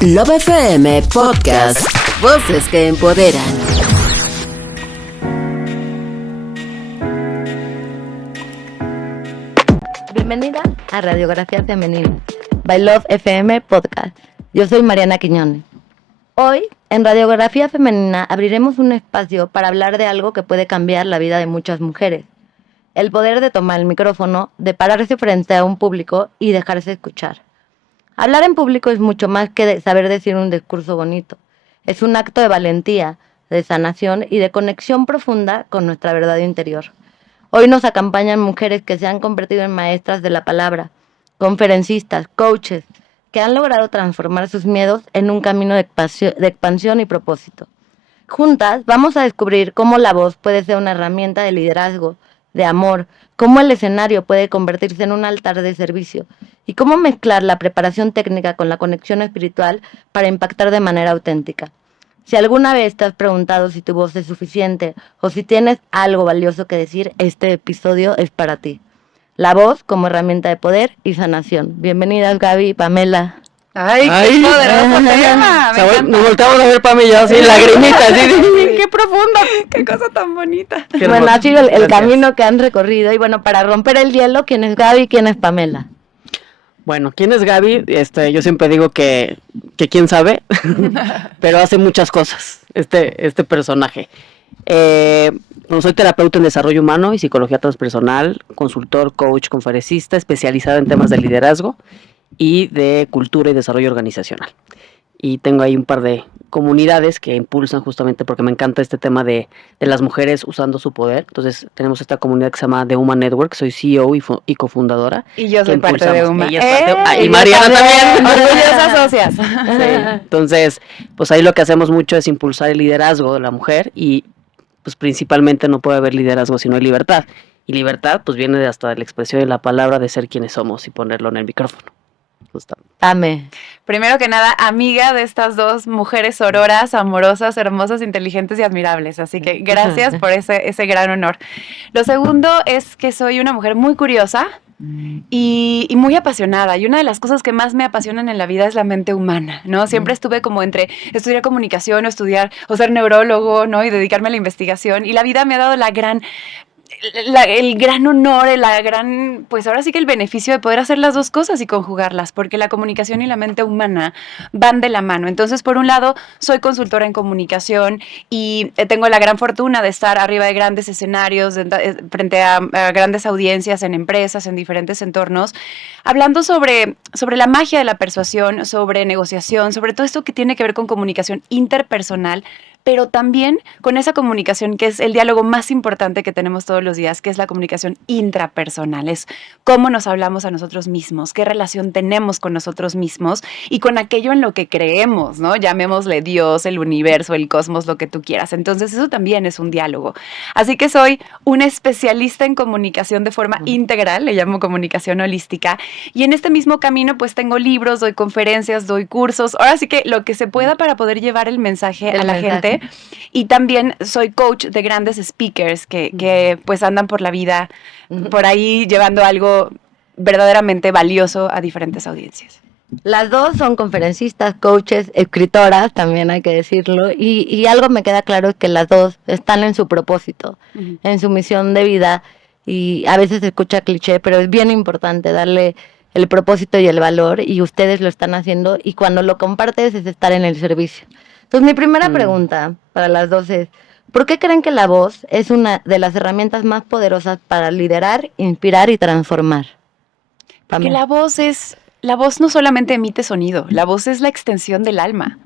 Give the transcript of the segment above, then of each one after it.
Love FM Podcast. Voces que empoderan. Bienvenida a Radiografía Femenina, by Love FM Podcast. Yo soy Mariana Quiñones. Hoy, en Radiografía Femenina, abriremos un espacio para hablar de algo que puede cambiar la vida de muchas mujeres. El poder de tomar el micrófono, de pararse frente a un público y dejarse escuchar. Hablar en público es mucho más que saber decir un discurso bonito. Es un acto de valentía, de sanación y de conexión profunda con nuestra verdad interior. Hoy nos acompañan mujeres que se han convertido en maestras de la palabra, conferencistas, coaches, que han logrado transformar sus miedos en un camino de expansión y propósito. Juntas vamos a descubrir cómo la voz puede ser una herramienta de liderazgo, de amor, cómo el escenario puede convertirse en un altar de servicio y cómo mezclar la preparación técnica con la conexión espiritual para impactar de manera auténtica. Si alguna vez te has preguntado si tu voz es suficiente o si tienes algo valioso que decir, este episodio es para ti. La voz como herramienta de poder y sanación. Bienvenidas, Gaby y Pamela. ¡Ay, qué poderoso tema! Nos volteamos a ver Pam y yo así, lagrimitas. Así. ¡Qué profundo! ¡Qué cosa tan bonita! Bueno, ha sido el camino que han recorrido. Y bueno, para romper el hielo, ¿quién es Gaby y quién es Pamela? Bueno, ¿quién es Gaby? Yo siempre digo que quién sabe, pero hace muchas cosas este personaje. Soy terapeuta en desarrollo humano y psicología transpersonal, consultor, coach, conferencista, especializada en temas de liderazgo y de cultura y desarrollo organizacional. Y tengo ahí un par de comunidades que impulsan justamente porque me encanta este tema de las mujeres usando su poder. Entonces tenemos esta comunidad que se llama The Human Network, soy CEO y cofundadora. Y yo soy parte de Human. Y Mariana también. Orgullosas socias. Sí. Entonces, pues ahí lo que hacemos mucho es impulsar el liderazgo de la mujer y pues principalmente no puede haber liderazgo si no hay libertad. Y libertad pues viene hasta de la expresión de la palabra de ser quienes somos y ponerlo en el micrófono. Ame. Primero que nada, amiga de estas dos mujeres sororas, amorosas, hermosas, inteligentes y admirables. Así que gracias por ese gran honor. Lo segundo es que soy una mujer muy curiosa y muy apasionada. Y una de las cosas que más me apasionan en la vida es la mente humana, ¿no? Siempre estuve como entre estudiar comunicación o ser neurólogo, ¿no? Y dedicarme a la investigación. Y la vida me ha dado el gran honor, pues ahora sí que el beneficio de poder hacer las dos cosas y conjugarlas, porque la comunicación y la mente humana van de la mano. Entonces, por un lado, soy consultora en comunicación y tengo la gran fortuna de estar arriba de grandes escenarios, frente a grandes audiencias en empresas, en diferentes entornos, hablando sobre la magia de la persuasión, sobre negociación, sobre todo esto que tiene que ver con comunicación interpersonal, pero también con esa comunicación que es el diálogo más importante que tenemos todos los días, que es la comunicación intrapersonal, es cómo nos hablamos a nosotros mismos, qué relación tenemos con nosotros mismos y con aquello en lo que creemos, ¿no? Llamémosle Dios, el universo, el cosmos, lo que tú quieras. Entonces eso también es un diálogo. Así que soy una especialista en comunicación de forma integral, le llamo comunicación holística, y en este mismo camino pues tengo libros, doy conferencias, doy cursos, ahora sí que lo que se pueda para poder llevar el mensaje a la gente. Y también soy coach de grandes speakers que pues andan por la vida, por ahí llevando algo verdaderamente valioso a diferentes audiencias. Las dos son conferencistas, coaches, escritoras, también hay que decirlo, y algo me queda claro es que las dos están en su propósito, en su misión de vida, y a veces se escucha cliché, pero es bien importante darle el propósito y el valor, y ustedes lo están haciendo, y cuando lo compartes es estar en el servicio. Entonces, mi primera pregunta para las dos es, ¿por qué creen que la voz es una de las herramientas más poderosas para liderar, inspirar y transformar? Porque la voz no solamente emite sonido, la voz es la extensión del alma.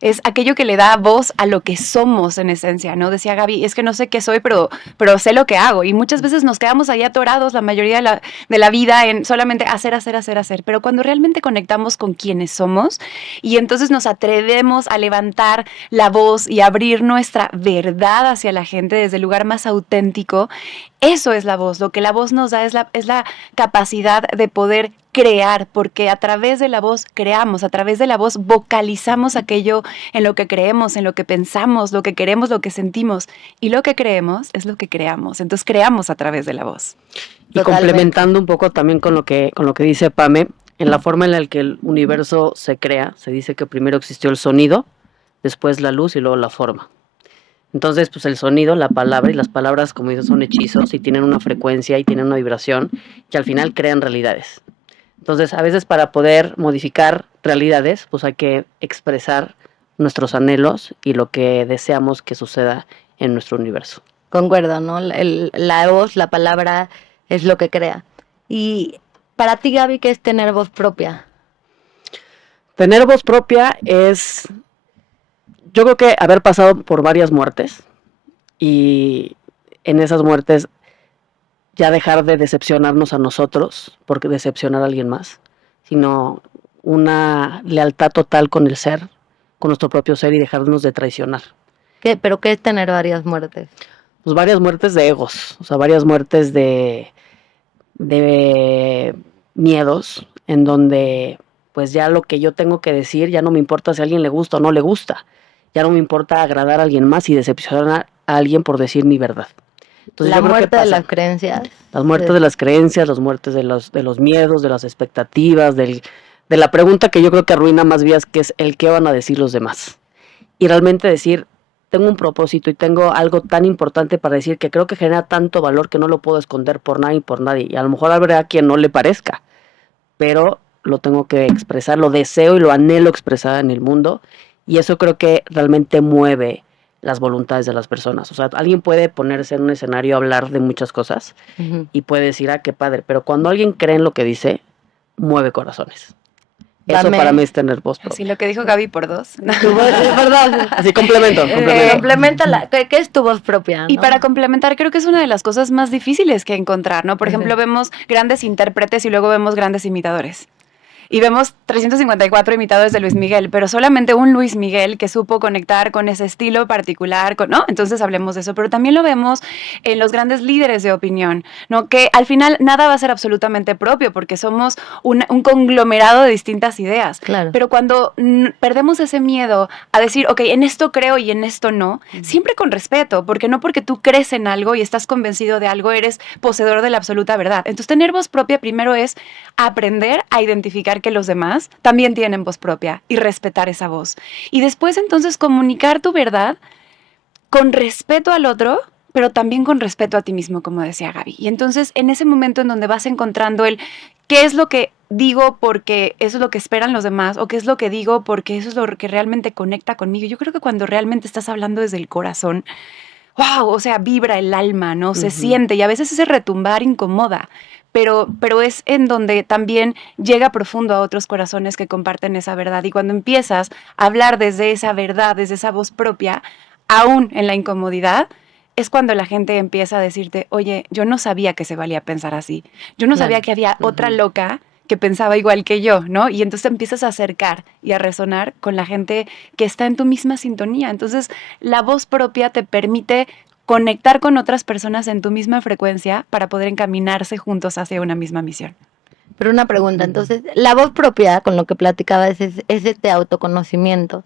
Es aquello que le da voz a lo que somos en esencia, ¿no? Decía Gaby, es que no sé qué soy, pero sé lo que hago. Y muchas veces nos quedamos ahí atorados la mayoría de la vida en solamente hacer. Pero cuando realmente conectamos con quienes somos y entonces nos atrevemos a levantar la voz y abrir nuestra verdad hacia la gente desde el lugar más auténtico, eso es la voz. Lo que la voz nos da es la capacidad de poder crear, porque a través de la voz creamos, a través de la voz vocalizamos aquello en lo que creemos, en lo que pensamos, lo que queremos, lo que sentimos, y lo que creemos es lo que creamos. Entonces creamos a través de la voz. Y complementando un poco también con lo que dice Pame, en la forma en la que el universo se crea, se dice que primero existió el sonido, después la luz y luego la forma. Entonces, pues el sonido, la palabra, y las palabras, como dices, son hechizos y tienen una frecuencia y tienen una vibración que al final crean realidades. Entonces, a veces para poder modificar realidades, pues hay que expresar nuestros anhelos y lo que deseamos que suceda en nuestro universo. Concuerdo, ¿no? La voz, la palabra es lo que crea. Y para ti, Gaby, ¿qué es tener voz propia? Tener voz propia es, yo creo que haber pasado por varias muertes y en esas muertes ya dejar de decepcionarnos a nosotros por decepcionar a alguien más, sino una lealtad total con el ser, con nuestro propio ser y dejarnos de traicionar. ¿Pero qué es tener varias muertes? Pues varias muertes de egos, o sea, varias muertes de miedos, en donde pues ya lo que yo tengo que decir, ya no me importa si a alguien le gusta o no le gusta, ya no me importa agradar a alguien más y decepcionar a alguien por decir mi verdad. Entonces, la muerte de las creencias. Las muertes de las creencias, las muertes de los miedos, de las expectativas, de la pregunta que yo creo que arruina más vidas, que es el qué van a decir los demás. Y realmente decir, tengo un propósito y tengo algo tan importante para decir que creo que genera tanto valor que no lo puedo esconder por nada y por nadie. Y a lo mejor habrá quien no le parezca, pero lo tengo que expresar, lo deseo y lo anhelo expresar en el mundo. Y eso creo que realmente mueve las voluntades de las personas. O sea, alguien puede ponerse en un escenario a hablar de muchas cosas y puede decir, qué padre, pero cuando alguien cree en lo que dice, mueve corazones. Eso para mí es tener voz propia. Así lo que dijo Gaby por dos. Tu voz, es verdad. Así complemento. Complementala. ¿Qué es tu voz propia? ¿No? Y para complementar, creo que es una de las cosas más difíciles que encontrar, ¿no? Por ejemplo, vemos grandes intérpretes y luego vemos grandes imitadores. Y vemos 354 imitadores de Luis Miguel, pero solamente un Luis Miguel que supo conectar con ese estilo particular, ¿no? Entonces hablemos de eso. Pero también lo vemos en los grandes líderes de opinión, ¿no? Que al final nada va a ser absolutamente propio porque somos un conglomerado de distintas ideas. Claro. Pero cuando perdemos ese miedo a decir, ok, en esto creo y en esto no, siempre con respeto, porque no porque tú crees en algo y estás convencido de algo, eres poseedor de la absoluta verdad. Entonces, tener voz propia primero es aprender a identificar que los demás también tienen voz propia y respetar esa voz. Y después entonces comunicar tu verdad con respeto al otro, pero también con respeto a ti mismo, como decía Gaby. Y entonces en ese momento en donde vas encontrando el qué es lo que digo porque eso es lo que esperan los demás o qué es lo que digo porque eso es lo que realmente conecta conmigo. Yo creo que cuando realmente estás hablando desde el corazón, wow, o sea, vibra el alma, ¿no? Se siente y a veces ese retumbar incomoda. Pero es en donde también llega profundo a otros corazones que comparten esa verdad. Y cuando empiezas a hablar desde esa verdad, desde esa voz propia, aún en la incomodidad, es cuando la gente empieza a decirte, oye, yo no sabía que se valía pensar así. Yo no sabía que había otra loca que pensaba igual que yo, ¿no? Y entonces te empiezas a acercar y a resonar con la gente que está en tu misma sintonía. Entonces, la voz propia te permite conectar con otras personas en tu misma frecuencia para poder encaminarse juntos hacia una misma misión. Pero una pregunta, entonces, la voz propia, con lo que platicabas, es este autoconocimiento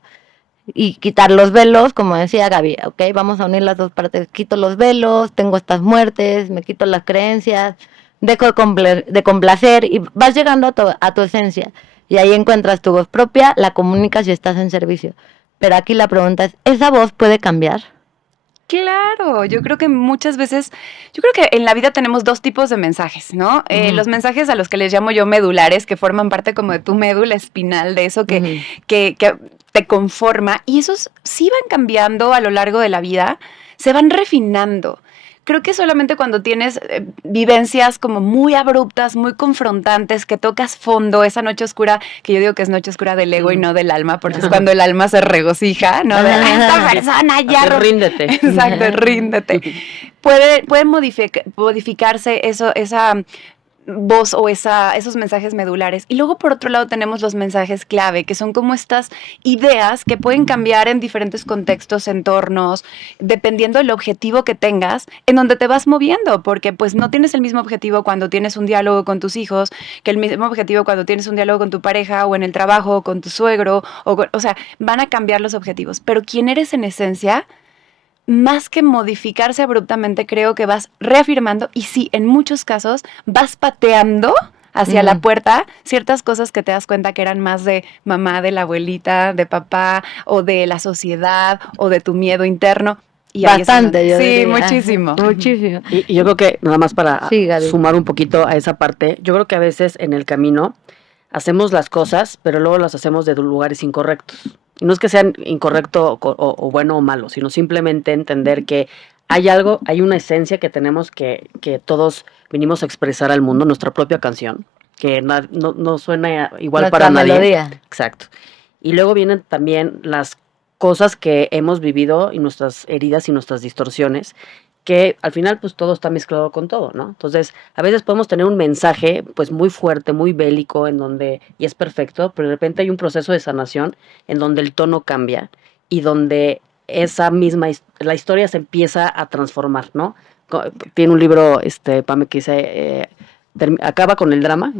y quitar los velos, como decía Gaby, ¿ok? Vamos a unir las dos partes, quito los velos, tengo estas muertes, me quito las creencias, dejo de complacer y vas llegando a tu esencia y ahí encuentras tu voz propia, la comunicas y estás en servicio. Pero aquí la pregunta es, ¿esa voz puede cambiar? Claro, yo creo que muchas veces, yo creo que en la vida tenemos dos tipos de mensajes, ¿no? Los mensajes a los que les llamo yo medulares, que forman parte como de tu médula espinal, de eso que te conforma, y esos sí van cambiando a lo largo de la vida, se van refinando. Creo que solamente cuando tienes vivencias como muy abruptas, muy confrontantes, que tocas fondo, esa noche oscura, que yo digo que es noche oscura del ego y no del alma, porque es cuando el alma se regocija, ¿no? De esta persona ya... Ríndete. Exacto, ríndete. Puede modificarse esa voz o esos mensajes medulares. Y luego, por otro lado, tenemos los mensajes clave, que son como estas ideas que pueden cambiar en diferentes contextos, entornos, dependiendo del objetivo que tengas, en donde te vas moviendo, porque pues no tienes el mismo objetivo cuando tienes un diálogo con tus hijos, que el mismo objetivo cuando tienes un diálogo con tu pareja, o en el trabajo, o con tu suegro, o sea, van a cambiar los objetivos. Pero quién eres en esencia, más que modificarse abruptamente, creo que vas reafirmando y sí, en muchos casos vas pateando hacia la puerta ciertas cosas que te das cuenta que eran más de mamá, de la abuelita, de papá, o de la sociedad, o de tu miedo interno. Y ahí es Bastante, donde- yo Sí, diría. muchísimo. Muchísimo. Y yo creo que, nada más para Sí, Gaby. sumar un poquito a esa parte, yo creo que a veces en el camino hacemos las cosas, pero luego las hacemos de lugares incorrectos. Y no es que sean incorrecto o bueno o malo, sino simplemente entender que hay algo, hay una esencia que tenemos que todos vinimos a expresar al mundo, nuestra propia canción, que no suena igual Nuestra para nadie. melodía. Exacto. Y luego vienen también las cosas que hemos vivido y nuestras heridas y nuestras distorsiones, que al final pues todo está mezclado con todo, ¿no? Entonces, a veces podemos tener un mensaje pues muy fuerte, muy bélico, en donde, y es perfecto, pero de repente hay un proceso de sanación en donde el tono cambia y donde esa misma, la historia se empieza a transformar, ¿no? Tiene un libro, Pame, que dice, acaba con el drama.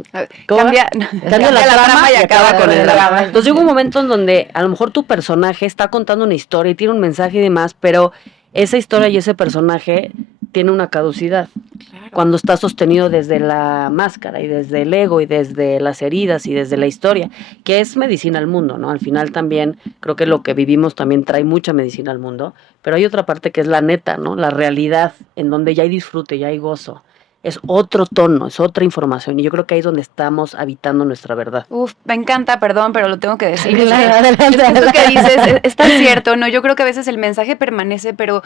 ¿Cómo Cambia, Cambia la trama y acaba con el drama. Entonces llega un momento en donde a lo mejor tu personaje está contando una historia y tiene un mensaje y demás, pero esa historia y ese personaje tiene una caducidad. Claro. Cuando está sostenido desde la máscara y desde el ego y desde las heridas y desde la historia, que es medicina al mundo, ¿no? Al final también creo que lo que vivimos también trae mucha medicina al mundo, pero hay otra parte que es la neta, ¿no? La realidad, en donde ya hay disfrute, ya hay gozo. Es otro tono, es otra información, y yo creo que ahí es donde estamos habitando nuestra verdad. Uf, me encanta, perdón, pero lo tengo que decir. Claro, adelante, Esto adelante. que dices es tan cierto, ¿no? Yo creo que a veces el mensaje permanece, pero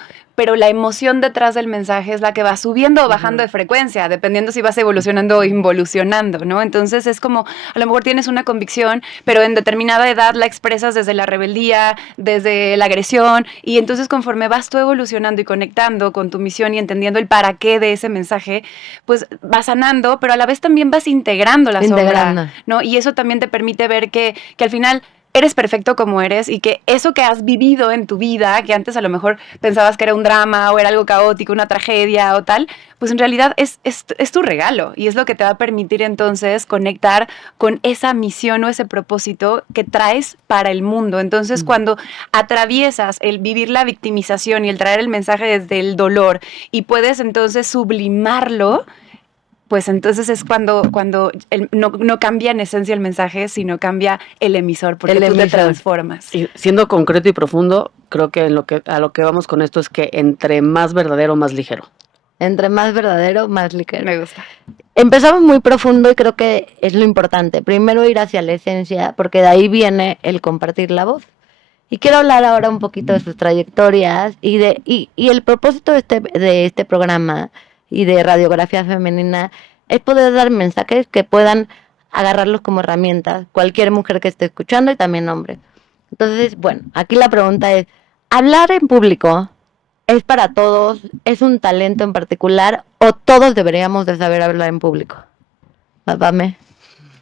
la emoción detrás del mensaje es la que va subiendo o bajando de frecuencia, dependiendo si vas evolucionando o involucionando, ¿no? Entonces es como, a lo mejor tienes una convicción, pero en determinada edad la expresas desde la rebeldía, desde la agresión, y entonces conforme vas tú evolucionando y conectando con tu misión y entendiendo el para qué de ese mensaje, pues vas sanando, pero a la vez también vas integrando la sombra, ¿no? Y eso también te permite ver que al final eres perfecto como eres y que eso que has vivido en tu vida, que antes a lo mejor pensabas que era un drama o era algo caótico, una tragedia o tal, pues en realidad es tu regalo y es lo que te va a permitir entonces conectar con esa misión o ese propósito que traes para el mundo. Entonces, cuando atraviesas el vivir la victimización y el traer el mensaje desde el dolor y puedes entonces sublimarlo, pues entonces es cuando no cambia en esencia el mensaje, sino cambia el emisor, porque tú te transformas. Y siendo concreto y profundo, creo que a lo que vamos con esto es que entre más verdadero, más ligero. Entre más verdadero, más ligero. Me gusta. Empezamos muy profundo y creo que es lo importante. Primero ir hacia la esencia, porque de ahí viene el compartir la voz. Y quiero hablar ahora un poquito de sus trayectorias y el propósito de este programa y de Radiografía Femenina es poder dar mensajes que puedan agarrarlos como herramientas, cualquier mujer que esté escuchando y también hombre. Entonces, bueno, aquí la pregunta es, ¿hablar en público es para todos, es un talento en particular o todos deberíamos de saber hablar en público? Pame.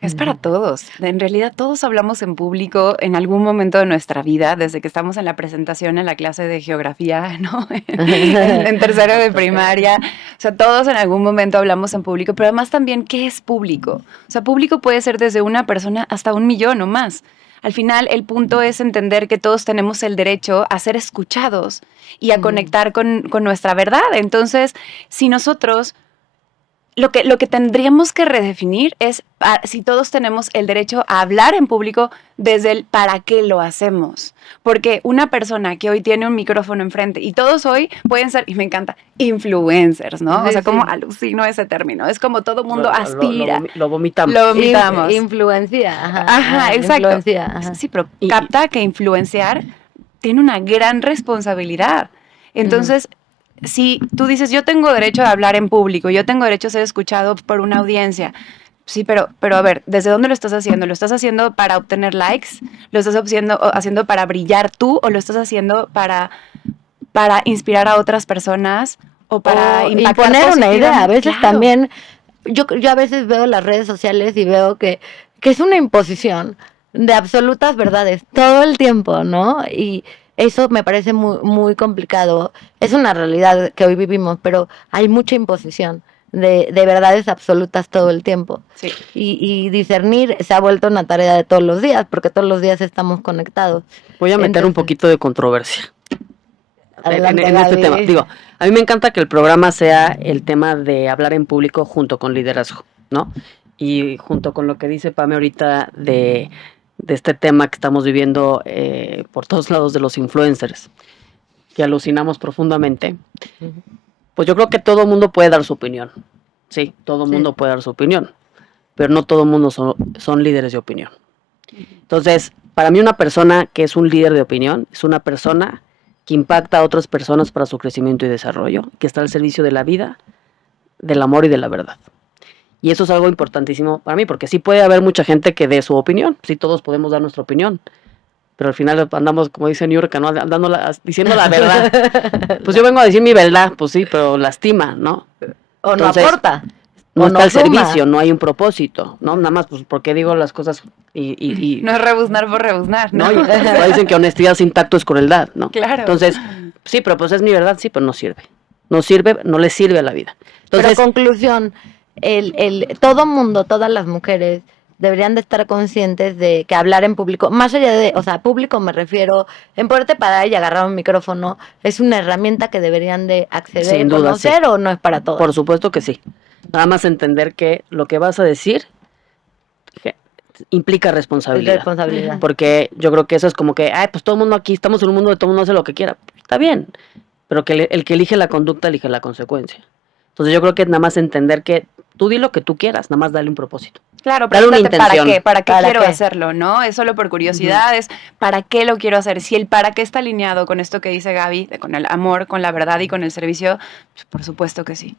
Es para todos. En realidad todos hablamos en público en algún momento de nuestra vida, desde que estamos en la presentación en la clase de geografía, ¿no? en tercero de primaria. O sea, todos en algún momento hablamos en público, pero además también, ¿qué es público? O sea, público puede ser desde una persona hasta 1 millón o más. Al final, el punto es entender que todos tenemos el derecho a ser escuchados y a conectar con nuestra verdad. Entonces, si nosotros... Lo que tendríamos que redefinir es si todos tenemos el derecho a hablar en público desde el para qué lo hacemos. Porque una persona que hoy tiene un micrófono enfrente, y todos hoy pueden ser, y me encanta, influencers, ¿no? Sí, o sea, sí. como alucino ese término. Es como todo mundo aspira. Lo vomitamos. Lo vomitamos. Influencia. Ajá, exacto. Influencia, ajá. Sí, pero capta que influenciar tiene una gran responsabilidad. Entonces... Si tú dices, yo tengo derecho a hablar en público, yo tengo derecho a ser escuchado por una audiencia, sí, pero a ver, ¿desde dónde lo estás haciendo? ¿Lo estás haciendo para obtener likes? ¿Lo estás haciendo para brillar tú? ¿O lo estás haciendo para inspirar a otras personas? ¿O para imponer una idea? A veces Claro. también, yo a veces veo las redes sociales y veo que es una imposición de absolutas verdades todo el tiempo, ¿no? Y eso me parece muy, muy complicado. Es una realidad que hoy vivimos, pero hay mucha imposición de verdades absolutas todo el tiempo. Sí. Y discernir se ha vuelto una tarea de todos los días, porque todos los días estamos conectados. Voy a meter un poquito de controversia Adelante, en este Gaby. tema. Digo, a mí me encanta que el programa sea el tema de hablar en público junto con liderazgo, ¿no? Y junto con lo que dice Pame ahorita de este tema que estamos viviendo por todos lados de los influencers, que alucinamos profundamente, pues yo creo que todo mundo puede dar su opinión. Sí, todo mundo puede dar su opinión, pero no todo mundo son líderes de opinión. Entonces, para mí una persona que es un líder de opinión es una persona que impacta a otras personas para su crecimiento y desarrollo, que está al servicio de la vida, del amor y de la verdad. Y eso es algo importantísimo para mí, porque sí puede haber mucha gente que dé su opinión, sí todos podemos dar nuestra opinión, pero al final andamos, como dice Niurka, ¿no? Diciendo la verdad. Pues yo vengo a decir mi verdad, pues sí, pero lastima, ¿no? O Entonces, no aporta. No o está no el suma. servicio, no hay un propósito, ¿no? Nada más, pues, porque digo las cosas y No es rebuznar por rebuznar, ¿no? ¿no? Y dicen que honestidad sin tacto es crueldad, ¿no? Claro. Entonces, sí, pero pues es mi verdad, sí, pero no sirve. No sirve, no le sirve a la vida. Entonces, Pero conclusión, todo mundo, todas las mujeres deberían de estar conscientes de que hablar en público, más allá de, o sea, público me refiero, en poderte parar y agarrar un micrófono, es una herramienta que deberían de acceder, Sin duda, conocer sí. o no es para todos. por supuesto que sí. Nada más entender que lo que vas a decir implica responsabilidad. Responsabilidad. Porque yo creo que eso es como que, ay, pues todo el mundo aquí, estamos en un mundo de todo el mundo hace lo que quiera. Está bien, pero que el que elige la conducta elige la consecuencia. Entonces yo creo que nada más entender que tú di lo que tú quieras, nada más dale un propósito. Claro, Dale una pregúntate para intención. qué, para qué ¿Para quiero qué? hacerlo, ¿no? Es solo por curiosidad, es para qué lo quiero hacer. Si el para qué está alineado con esto que dice Gaby, con el amor, con la verdad y con el servicio, pues por supuesto que sí.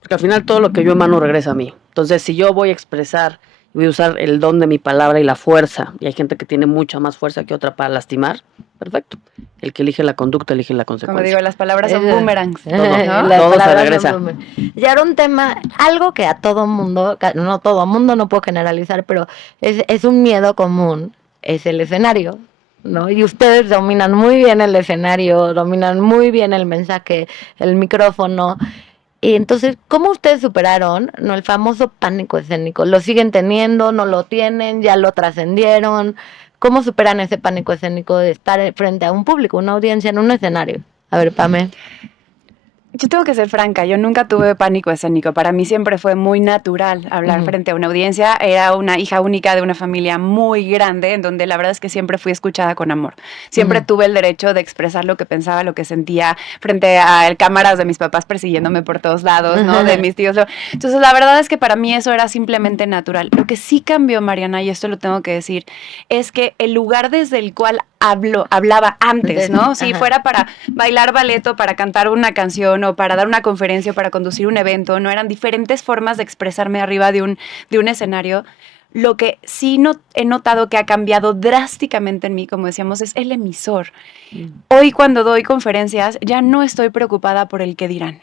Porque al final todo lo que yo emano regresa a mí. Entonces, si yo voy a expresar, voy a usar el don de mi palabra y la fuerza, y hay gente que tiene mucha más fuerza que otra para lastimar, perfecto. El que elige la conducta elige la Como consecuencia. digo, las palabras son Eso. boomerangs. Todo, ¿no? Las todo se palabras regresa. son boomerang. Y ahora un tema, algo que a todo mundo, no todo mundo, no puedo generalizar, pero es un miedo común, es el escenario, ¿no? Y ustedes dominan muy bien el escenario, dominan muy bien el mensaje, el micrófono. Y entonces, ¿cómo ustedes superaron, no, el famoso pánico escénico? ¿Lo siguen teniendo? ¿No lo tienen? ¿Ya lo trascendieron? ¿Cómo superan ese pánico escénico de estar frente a un público, una audiencia en un escenario? A ver, Pame. Yo tengo que ser franca, yo nunca tuve pánico escénico. Para mí siempre fue muy natural hablar frente a una audiencia. Era una hija única de una familia muy grande, en donde la verdad es que siempre fui escuchada con amor. Siempre tuve el derecho de expresar lo que pensaba, lo que sentía, frente a cámaras de mis papás persiguiéndome por todos lados, ¿no? De mis tíos. Entonces, la verdad es que para mí eso era simplemente natural. Lo que sí cambió, Mariana, y esto lo tengo que decir, es que el lugar desde el cual hablaba antes, ¿no? Si fuera para bailar ballet o para cantar una canción o para dar una conferencia o para conducir un evento, no eran diferentes formas de expresarme arriba de un escenario. Lo que sí he notado que ha cambiado drásticamente en mí, como decíamos, es el emisor. Hoy cuando doy conferencias ya no estoy preocupada por el qué dirán.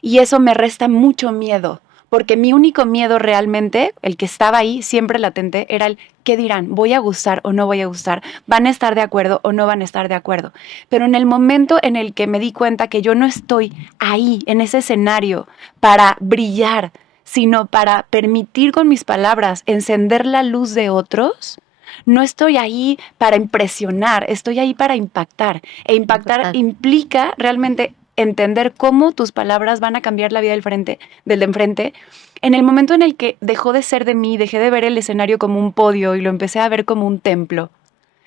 Y eso me resta mucho miedo. Porque mi único miedo realmente, el que estaba ahí, siempre latente, era el ¿qué dirán? ¿Voy a gustar o no voy a gustar? ¿Van a estar de acuerdo o no van a estar de acuerdo? Pero en el momento en el que me di cuenta que yo no estoy ahí, en ese escenario, para brillar, sino para permitir con mis palabras encender la luz de otros, no estoy ahí para impresionar, estoy ahí para impactar. E impactar implica realmente entender cómo tus palabras van a cambiar la vida del de enfrente. En el momento en el que dejó de ser de mí, dejé de ver el escenario como un podio y lo empecé a ver como un templo.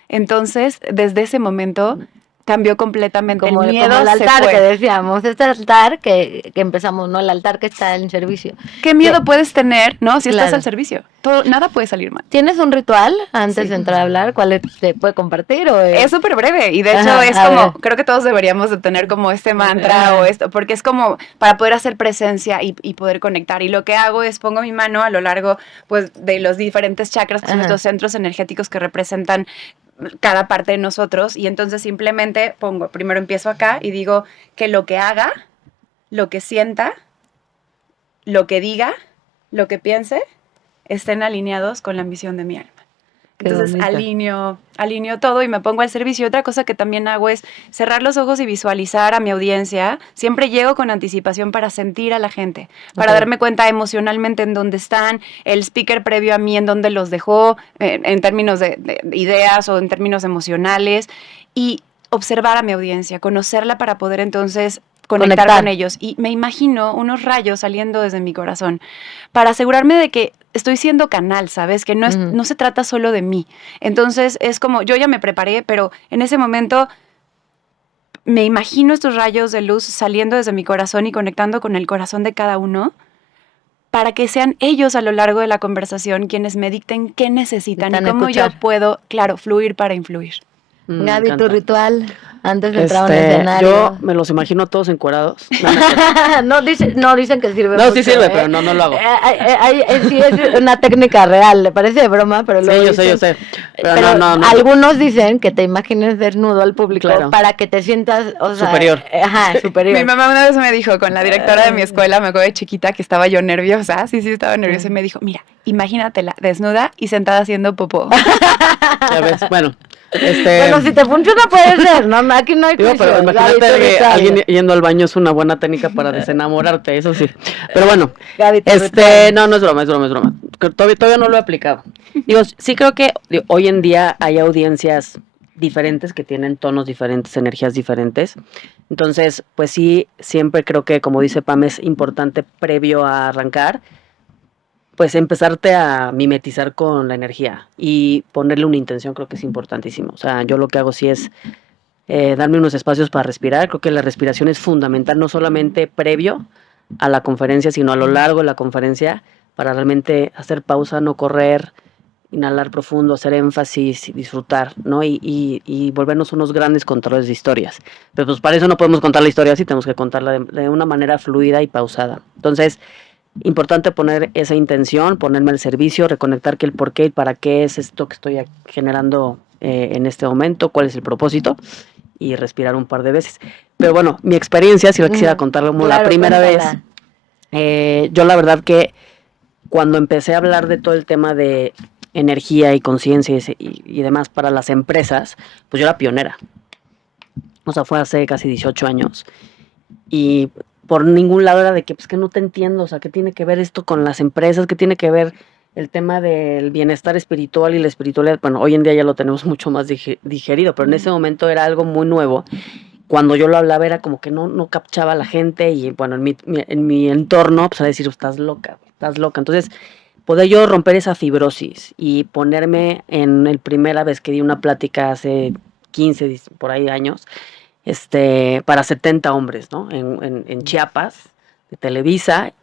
Entonces, desde ese momento cambió completamente. Como el miedo el se altar fue. que decíamos, este altar que empezamos, ¿no? El altar que está en servicio. ¿Qué miedo puedes tener, no? Si estás Claro. al servicio. Nada puede salir mal. ¿Tienes un ritual antes Sí. de entrar a hablar? ¿Cuál se puede compartir? ¿O Es súper breve y de hecho Ajá, es a como, ver. creo que todos deberíamos de tener como este mantra o esto, porque es como para poder hacer presencia y poder conectar. Y lo que hago es pongo mi mano a lo largo pues de los diferentes chakras, que son Ajá. estos centros energéticos que representan cada parte de nosotros, y entonces simplemente primero empiezo acá y digo que lo que haga, lo que sienta, lo que diga, lo que piense, estén alineados con la ambición de mi alma. Qué Entonces bonito. alineo todo y me pongo al servicio. Otra cosa que también hago es cerrar los ojos y visualizar a mi audiencia. Siempre llego con anticipación para sentir a la gente, para Ok. darme cuenta emocionalmente en dónde están, el speaker previo a mí en dónde los dejó, en términos de ideas o en términos emocionales, y observar a mi audiencia, conocerla para poder entonces conectar con ellos. Y me imagino unos rayos saliendo desde mi corazón para asegurarme de que estoy siendo canal, ¿sabes? Que no se trata solo de mí. Entonces es como, yo ya me preparé, pero en ese momento me imagino estos rayos de luz saliendo desde mi corazón y conectando con el corazón de cada uno para que sean ellos a lo largo de la conversación quienes me dicten qué necesitan y cómo yo puedo, claro, fluir para influir. Gaby, tu ritual antes de entrar a un escenario. Yo me los imagino todos encuerados. No dicen que sirve. No, mucho, sí sirve, pero no lo hago. Sí es una técnica real, le parece de broma, pero luego yo sé. Pero no. Algunos dicen que te imagines desnudo al público para que te sientas, o sea, superior. Superior. Mi mamá una vez me dijo, con la directora de mi escuela, me acuerdo de chiquita que estaba yo nerviosa, sí, estaba nerviosa, y me dijo, mira, imagínatela desnuda y sentada haciendo popó. Ya ves, bueno. Bueno, si te funciona puede ser, ¿no? Aquí no hay pero imagínate que alguien yendo al baño es una buena técnica para desenamorarte, eso sí. Pero bueno, Gaby, no es broma. Todavía no lo he aplicado. Digo, sí creo que hoy en día hay audiencias diferentes que tienen tonos diferentes, energías diferentes. Entonces, pues sí, siempre creo que, como dice Pam, es importante previo a arrancar, pues empezarte a mimetizar con la energía y ponerle una intención, creo que es importantísimo. O sea, yo lo que hago sí es darme unos espacios para respirar. Creo que la respiración es fundamental, no solamente previo a la conferencia, sino a lo largo de la conferencia, para realmente hacer pausa, no correr, inhalar profundo, hacer énfasis, disfrutar, ¿no? Y volvernos unos grandes contadores de historias. Pero pues para eso no podemos contar la historia así, tenemos que contarla de una manera fluida y pausada. Entonces, importante poner esa intención, ponerme al servicio, reconectar que el por qué y para qué es esto que estoy generando en este momento, cuál es el propósito, y respirar un par de veces. Pero bueno, mi experiencia, si la quisiera contar como la primera vez, yo la verdad que cuando empecé a hablar de todo el tema de energía y conciencia y demás para las empresas, pues yo era pionera. O sea, fue hace casi 18 años. Y por ningún lado era de que, pues que no te entiendo, o sea, ¿qué tiene que ver esto con las empresas? ¿Qué tiene que ver el tema del bienestar espiritual y la espiritualidad? Bueno, hoy en día ya lo tenemos mucho más digerido, pero en ese momento era algo muy nuevo. Cuando yo lo hablaba era como que no captaba a la gente y, bueno, en mi entorno, pues a decir, estás loca. Entonces, poder yo romper esa fibrosis y ponerme en el primera vez que di una plática hace 15, por ahí años, para 70 hombres, ¿no? En Chiapas, de Televisa,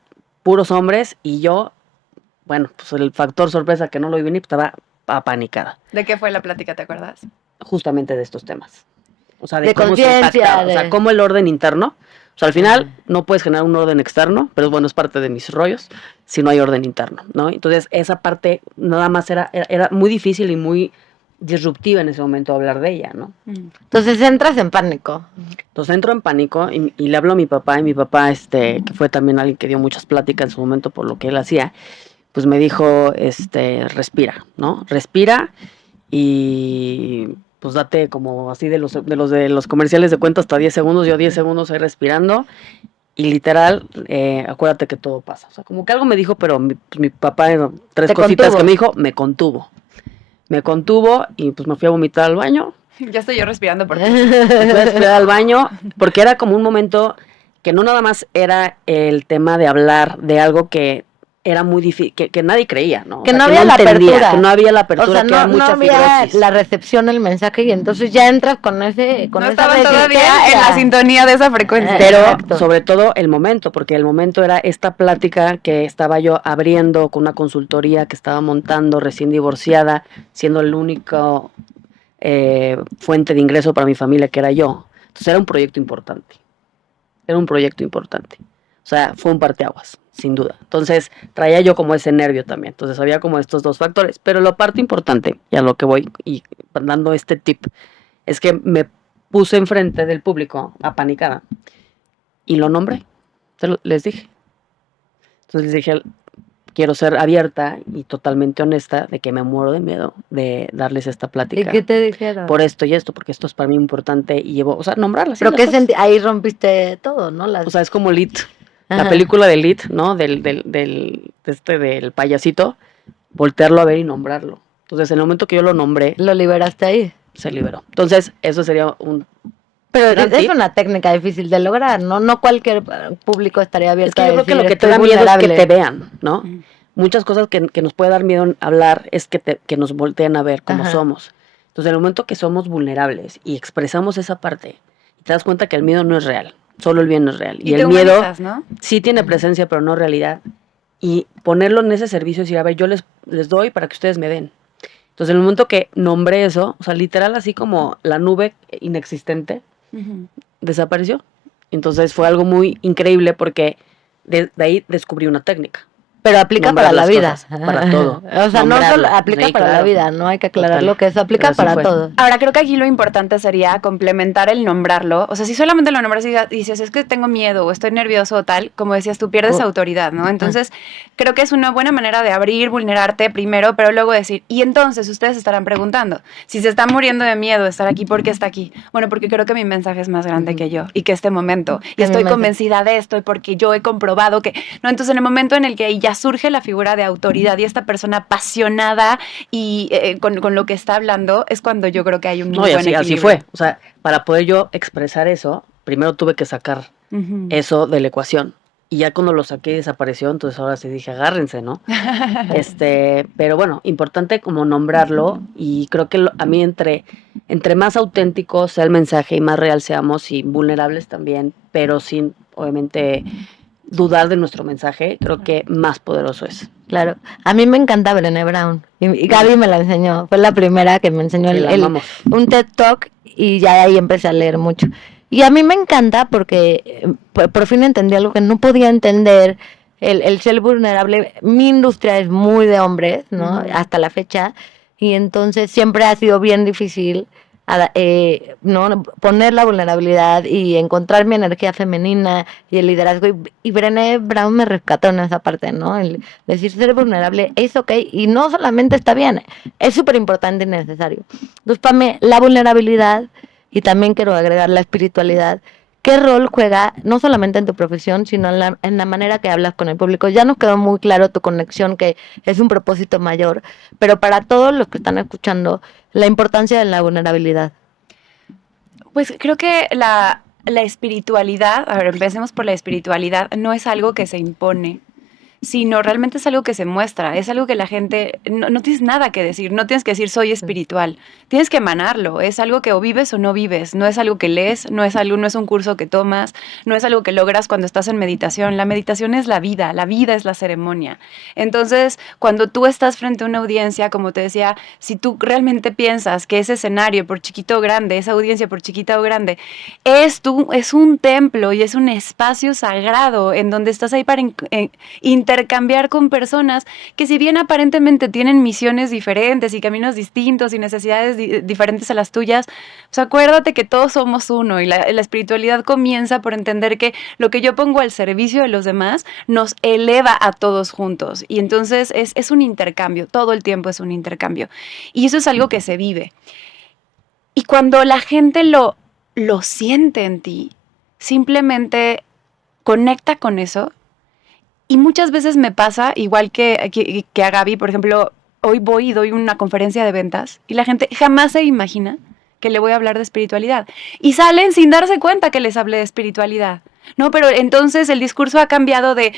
puros hombres, y yo, bueno, pues el factor sorpresa que no lo vi venir, estaba apanicada. ¿De qué fue la plática, te acuerdas? Justamente de estos temas. O sea, de cómo se impacta, o sea, cómo el orden interno, o sea, al final no puedes generar un orden externo, pero bueno, es parte de mis rollos, si no hay orden interno, ¿no? Entonces, esa parte nada más era muy difícil y muy disruptiva en ese momento hablar de ella, ¿no? Entonces entras en pánico. Entonces entro en pánico y le hablo a mi papá, y mi papá, que fue también alguien que dio muchas pláticas en su momento por lo que él hacía, pues me dijo, respira, ¿no? Respira y pues date como así de los comerciales de cuenta hasta 10 segundos, yo 10 segundos ahí respirando, y literal, acuérdate que todo pasa. O sea, como que algo me dijo, pero mi papá, tres cositas que me dijo, me contuvo y pues me fui a vomitar al baño. Ya estoy yo respirando por ti. Me fui a respirar al baño porque era como un momento que no nada más era el tema de hablar de algo que era muy difícil, que nadie creía, ¿no? Que no había la apertura. Que no había la apertura, o sea, que era mucha no había fibrosis. la recepción, el mensaje, y entonces ya entras con esa estaban todavía en la sintonía de esa frecuencia. Pero sobre todo el momento, porque el momento era esta plática que estaba yo abriendo con una consultoría que estaba montando recién divorciada, siendo el único fuente de ingreso para mi familia, que era yo. Entonces era un proyecto importante. O sea, fue un parteaguas, sin duda. Entonces traía yo como ese nervio también. Entonces había como estos dos factores. Pero la parte importante, y a lo que voy, y dando este tip, es que me puse enfrente del público apanicada y lo nombré. Les dije. Entonces les dije, quiero ser abierta y totalmente honesta de que me muero de miedo de darles esta plática. ¿Y qué te dijeron? Por esto y esto, porque esto es para mí importante y llevo, o sea, nombrarlas. Pero ahí rompiste todo, ¿no? O sea, es como Lit, la película de Lit, ¿no? Del payasito, voltearlo a ver y nombrarlo. Entonces, en el momento que yo lo nombré, lo liberaste ahí. se liberó. Entonces, eso sería Pero Gran es tip. una técnica difícil de lograr, ¿no? No cualquier público estaría Es abierto que a yo creo que decir, lo que te "Estoy da miedo es que vulnerable". te vean, ¿no? Muchas cosas que nos puede dar miedo hablar es que nos volteen a ver como Ajá. somos. Entonces, en el momento que somos vulnerables y expresamos esa parte, te das cuenta que el miedo no es real, solo el bien no es real. Y Y te el miedo humanizas, ¿no? sí tiene presencia, pero no realidad. Y ponerlo en ese servicio y decir, a ver, yo les doy para que ustedes me den. Entonces, en el momento que nombré eso, o sea, literal así como la nube inexistente, desapareció. Entonces fue algo muy increíble porque de ahí descubrí una técnica. Pero aplica Nombrar para la las vida. cosas, para todo. O sea, no Nombrarlo. solo aplica Sí, para la claro. vida, no hay que aclarar Total. lo que eso aplica Pero así para fue. todo. Ahora, creo que aquí lo importante sería complementar el nombrarlo. O sea, si solamente lo nombras y dices, es que tengo miedo o estoy nervioso o tal, como decías, tú pierdes Oh. autoridad, ¿no? Entonces, creo que es una buena manera de abrir, vulnerarte primero, pero luego decir, y entonces ustedes estarán preguntando, si se están muriendo de miedo de estar aquí, ¿por qué está aquí? Bueno, porque creo que mi mensaje es más grande que yo y que este momento. Y Que mi estoy mensaje. convencida de esto y porque yo he comprobado que... No, entonces en el momento en el que ya surge la figura de autoridad y esta persona apasionada y con lo que está hablando, es cuando yo creo que hay un muy No, y buen así equilibrio. fue. O sea, para poder yo expresar eso, primero tuve que sacar Ujú. eso de la ecuación. Y ya cuando lo saqué y desapareció, entonces ahora sí dije, agárrense, ¿no? Pero bueno, importante como nombrarlo y creo que a mí entre más auténtico sea el mensaje y más real seamos y vulnerables también, pero sin obviamente dudar de nuestro mensaje, creo que más poderoso es. Claro. A mí me encanta Brené Brown. Y Gaby me la enseñó. Fue la primera que me enseñó Y la amamos. un TED Talk y ya de ahí empecé a leer mucho. Y a mí me encanta porque por fin entendí algo que no podía entender. El ser vulnerable. Mi industria es muy de hombres, ¿no? Hasta la fecha. Y entonces siempre ha sido bien difícil ¿no? Poner la vulnerabilidad y encontrar mi energía femenina y el liderazgo. Y Brené Brown me rescató en esa parte, ¿no? El decir ser vulnerable es ok y no solamente está bien, es súper importante y necesario. Entonces, para mí, la vulnerabilidad, y también quiero agregar la espiritualidad, ¿qué rol juega no solamente en tu profesión, sino en la manera que hablas con el público? Ya nos quedó muy claro tu conexión, que es un propósito mayor, pero para todos los que están escuchando, la importancia de la vulnerabilidad. Pues creo que la espiritualidad, a ver, empecemos por la espiritualidad, no es algo que se impone, sino realmente es algo que se muestra, es algo que la gente, no tienes nada que decir, no tienes que decir soy espiritual, tienes que emanarlo, es algo que o vives o no vives, no es algo que lees, no es un curso que tomas, no es algo que logras cuando estás en meditación, la meditación es la vida es la ceremonia. Entonces, cuando tú estás frente a una audiencia, como te decía, si tú realmente piensas que ese escenario, por chiquito o grande, esa audiencia por chiquita o grande, es un templo y es un espacio sagrado en donde estás ahí para intercambiar con personas que si bien aparentemente tienen misiones diferentes y caminos distintos y necesidades diferentes a las tuyas, pues acuérdate que todos somos uno y la espiritualidad comienza por entender que lo que yo pongo al servicio de los demás nos eleva a todos juntos y entonces es un intercambio, todo el tiempo es un intercambio y eso es algo que se vive y cuando la gente lo siente en ti, simplemente conecta con eso. Y muchas veces me pasa, igual que a Gaby, por ejemplo, hoy voy y doy una conferencia de ventas y la gente jamás se imagina que le voy a hablar de espiritualidad. Y salen sin darse cuenta que les hablé de espiritualidad. No, pero entonces el discurso ha cambiado de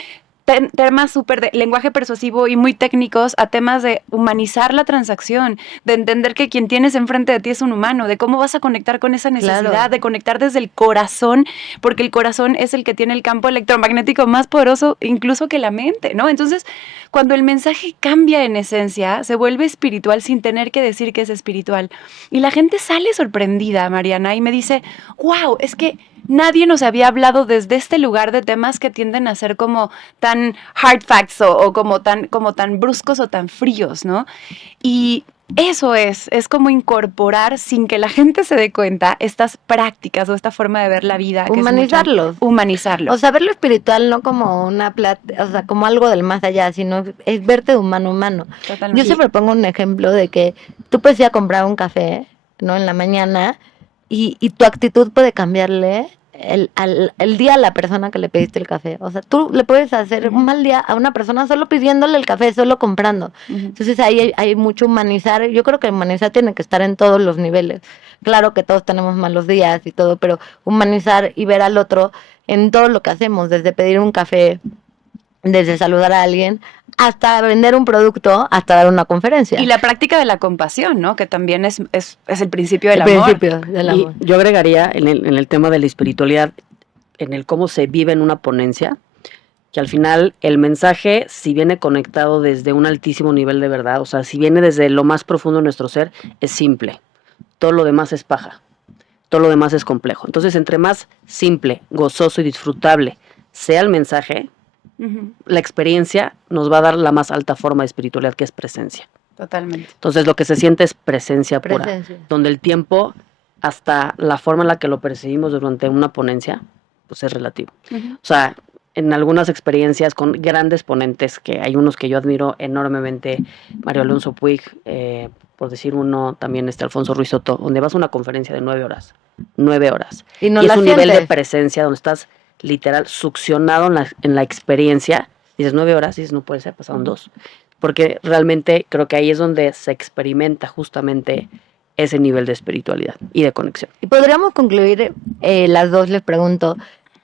temas súper de lenguaje persuasivo y muy técnicos a temas de humanizar la transacción, de entender que quien tienes enfrente de ti es un humano, de cómo vas a conectar con esa necesidad, claro, de conectar desde el corazón, porque el corazón es el que tiene el campo electromagnético más poderoso incluso que la mente, ¿no? Entonces, cuando el mensaje cambia en esencia, se vuelve espiritual sin tener que decir que es espiritual. Y la gente sale sorprendida, Mariana, y me dice, wow, es que nadie nos había hablado desde este lugar de temas que tienden a ser como tan hard facts o como tan bruscos o tan fríos, ¿no? Y eso es como incorporar sin que la gente se dé cuenta estas prácticas o esta forma de ver la vida. Humanizarlo. Humanizarlo. O sea, ver lo espiritual no como o sea, como algo del más allá, sino es verte de humano a humano. Totalmente. Yo siempre pongo un ejemplo de que tú puedes ir a comprar un café, ¿no? En la mañana y tu actitud puede cambiarle el día a la persona que le pediste el café. O sea, tú le puedes hacer un mal día a una persona solo pidiéndole el café, solo comprando. Entonces ahí hay mucho humanizar. Yo creo que humanizar tiene que estar en todos los niveles. Claro que todos tenemos malos días y todo, pero humanizar y ver al otro en todo lo que hacemos, desde pedir un café, desde saludar a alguien, hasta vender un producto, hasta dar una conferencia. Y la práctica de la compasión, ¿no? Que también es el principio del El amor. principio del amor. Y yo agregaría en el tema de la espiritualidad, en el cómo se vive en una ponencia, que al final el mensaje, si viene conectado desde un altísimo nivel de verdad, o sea, si viene desde lo más profundo de nuestro ser, es simple. Todo lo demás es paja. Todo lo demás es complejo. Entonces, entre más simple, gozoso y disfrutable sea el mensaje, la experiencia nos va a dar la más alta forma de espiritualidad, que es presencia. Totalmente. Entonces lo que se siente es presencia pura, Presencia. donde el tiempo, hasta la forma en la que lo percibimos durante una ponencia, pues es relativo. O sea, en algunas experiencias con grandes ponentes, que hay unos que yo admiro enormemente, Mario Alonso Puig, por decir uno, también Alfonso Ruiz Soto, donde vas a una conferencia de 9 horas. 9 horas. Y no es la un nivel de sientes. presencia donde estás literal succionado en la experiencia. Dices 9 horas, dices no puede ser, pasaron 2. Porque realmente creo que ahí es donde se experimenta justamente ese nivel de espiritualidad y de conexión. Y podríamos concluir, las dos les pregunto,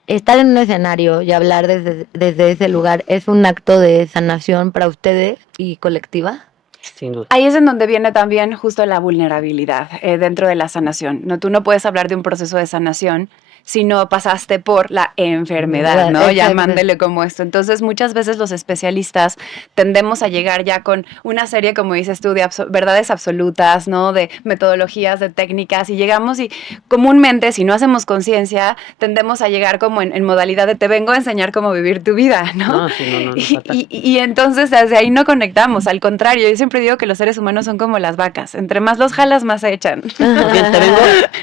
estar en un escenario y hablar desde ese lugar, ¿es un acto de sanación para ustedes y colectiva? Sin duda. Ahí es en donde viene también justo la vulnerabilidad dentro de la sanación. No, tú no puedes hablar de un proceso de sanación si no pasaste por la enfermedad, ¿no? Exacto. Llamándole como esto. Entonces, muchas veces los especialistas tendemos a llegar ya con una serie, como dices tú, de verdades absolutas, ¿no? De metodologías, de técnicas, y llegamos y comúnmente, si no hacemos conciencia, tendemos a llegar como en modalidad de te vengo a enseñar cómo vivir tu vida, ¿no? No, sí, no, fatal. Y entonces desde ahí no conectamos, al contrario, yo siempre digo que los seres humanos son como las vacas, entre más los jalas, más se echan. Bien,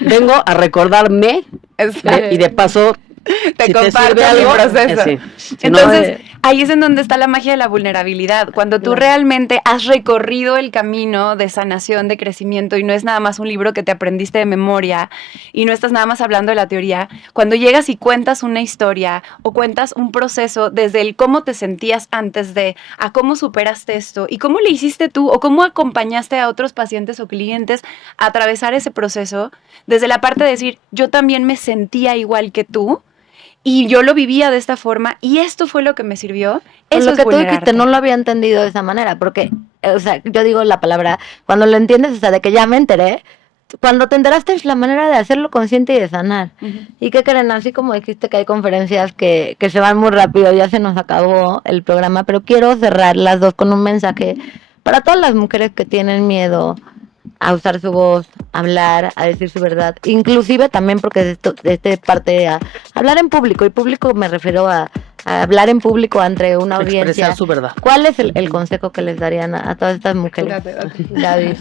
vengo a recordarme y de paso te si comparto sirve mi algo, proceso. sí. Si no, Entonces, ahí es en donde está la magia de la vulnerabilidad. Cuando tú realmente has recorrido el camino de sanación, de crecimiento, y no es nada más un libro que te aprendiste de memoria, y no estás nada más hablando de la teoría, cuando llegas y cuentas una historia, o cuentas un proceso desde el cómo te sentías antes de, a cómo superaste esto, y cómo le hiciste tú, o cómo acompañaste a otros pacientes o clientes a atravesar ese proceso, desde la parte de decir, yo también me sentía igual que tú, y yo lo vivía de esta forma, y esto fue lo que me sirvió. Eso Lo es que tú vulnerarte. dijiste no lo había entendido de esa manera, porque, o sea, yo digo la palabra, cuando lo entiendes, o sea, de que ya me enteré, cuando te enteraste es la manera de hacerlo consciente y de sanar. ¿Y qué creen? Así como dijiste que hay conferencias que se van muy rápido, ya se nos acabó el programa, pero quiero cerrar las dos con un mensaje para todas las mujeres que tienen miedo a usar su voz, a hablar, a decir su verdad, inclusive también porque de parte a hablar en público, y público me refiero a hablar en público ante una audiencia. expresar su verdad. ¿Cuál es el consejo que les darían a todas estas mujeres? Gaby.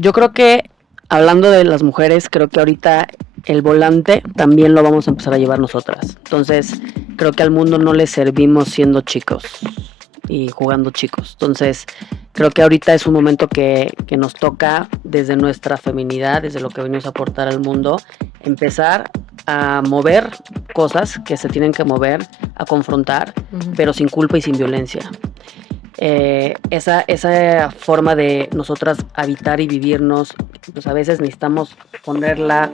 Yo creo que, hablando de las mujeres, creo que ahorita el volante también lo vamos a empezar a llevar nosotras. Entonces, creo que al mundo no le servimos siendo chicos y jugando chicos. Entonces, creo que ahorita es un momento que nos toca, desde nuestra feminidad, desde lo que venimos a aportar al mundo, empezar a mover cosas que se tienen que mover, a confrontar, pero sin culpa y sin violencia. Esa forma de nosotras habitar y vivirnos, pues a veces necesitamos ponerla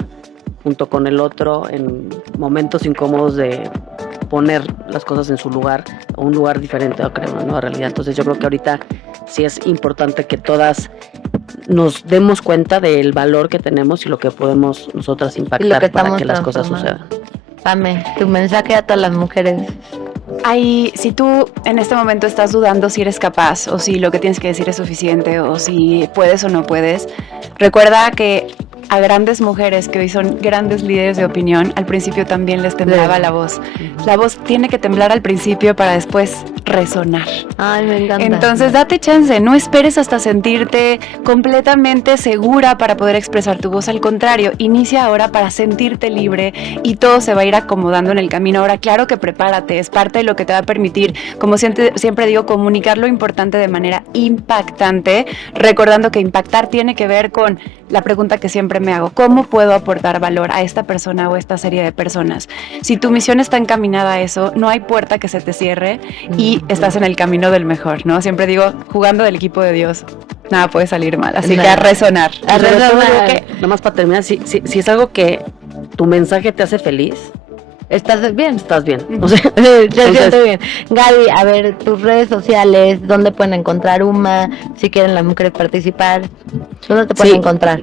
junto con el otro en momentos incómodos de poner las cosas en su lugar, o un lugar diferente a crear una nueva realidad. Entonces yo creo que ahorita sí es importante que todas nos demos cuenta del valor que tenemos y lo que podemos nosotras impactar para que las cosas sucedan. Pame, tu mensaje a todas las mujeres. Ahí, si tú en este momento estás dudando si eres capaz, o si lo que tienes que decir es suficiente, o si puedes o no puedes, recuerda que a grandes mujeres que hoy son grandes líderes de opinión, al principio también les temblaba la voz. La voz tiene que temblar al principio para después resonar. Ay, me encanta. Entonces, date chance, no esperes hasta sentirte completamente segura para poder expresar tu voz. Al contrario, inicia ahora para sentirte libre y todo se va a ir acomodando en el camino. Ahora, claro que prepárate, es parte de lo que te va a permitir, como siempre digo, comunicar lo importante de manera impactante, recordando que impactar tiene que ver con la pregunta que siempre me hago: ¿cómo puedo aportar valor a esta persona o esta serie de personas? Si tu misión está encaminada a eso, no hay puerta que se te cierre y estás en el camino del mejor, ¿no? Siempre digo, jugando del equipo de Dios, nada puede salir mal, así que a resonar. A resonar. Nomás para terminar, si es algo que tu mensaje te hace feliz, ¿Estás bien? estás bien. O sea, Se siente bien. Gaby, a ver, tus redes sociales, ¿dónde pueden encontrar Uma? Si quieren las mujeres participar, ¿dónde te pueden encontrar?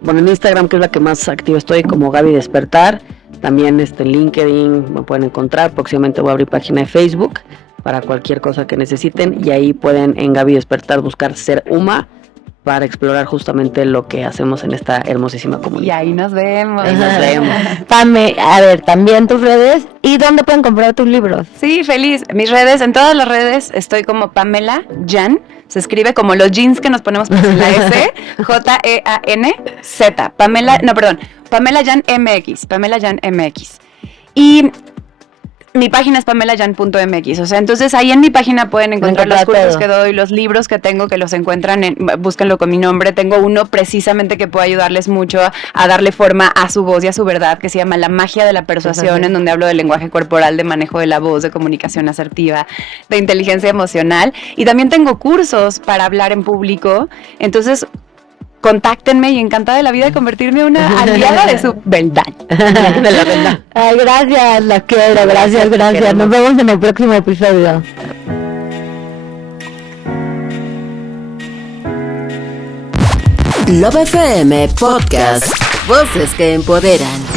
Bueno, en Instagram, que es la que más activa estoy, como Gaby Despertar. También en LinkedIn me pueden encontrar. Próximamente voy a abrir página de Facebook para cualquier cosa que necesiten. Y ahí pueden en Gaby Despertar buscar Ser Uma para explorar justamente lo que hacemos en esta hermosísima comunidad. Y ahí nos vemos. Ahí nos vemos. Pame, a ver, también tus redes y dónde pueden comprar tus libros. Sí, feliz. Mis redes, en todas las redes estoy como Pamela Jan. Se escribe como los jeans que nos ponemos por la S, J-E-A-N-Z. Pamela Jan MX, Pamela Jan MX. Y mi página es pamelajan.mx, o sea, entonces ahí en mi página pueden encontrar los cursos que doy, los libros que tengo, que los encuentran, búsquenlo con mi nombre. Tengo uno precisamente que puede ayudarles mucho a darle forma a su voz y a su verdad, que se llama La magia de la persuasión, en donde hablo del lenguaje corporal, de manejo de la voz, de comunicación asertiva, de inteligencia emocional. Y también tengo cursos para hablar en público, entonces contáctenme y encantada de la vida de convertirme en una aliada de su verdad. De la verdad. Ay, gracias, las quiero, gracias. Nos vemos en el próximo episodio. Love FM Podcast. Voces que empoderan.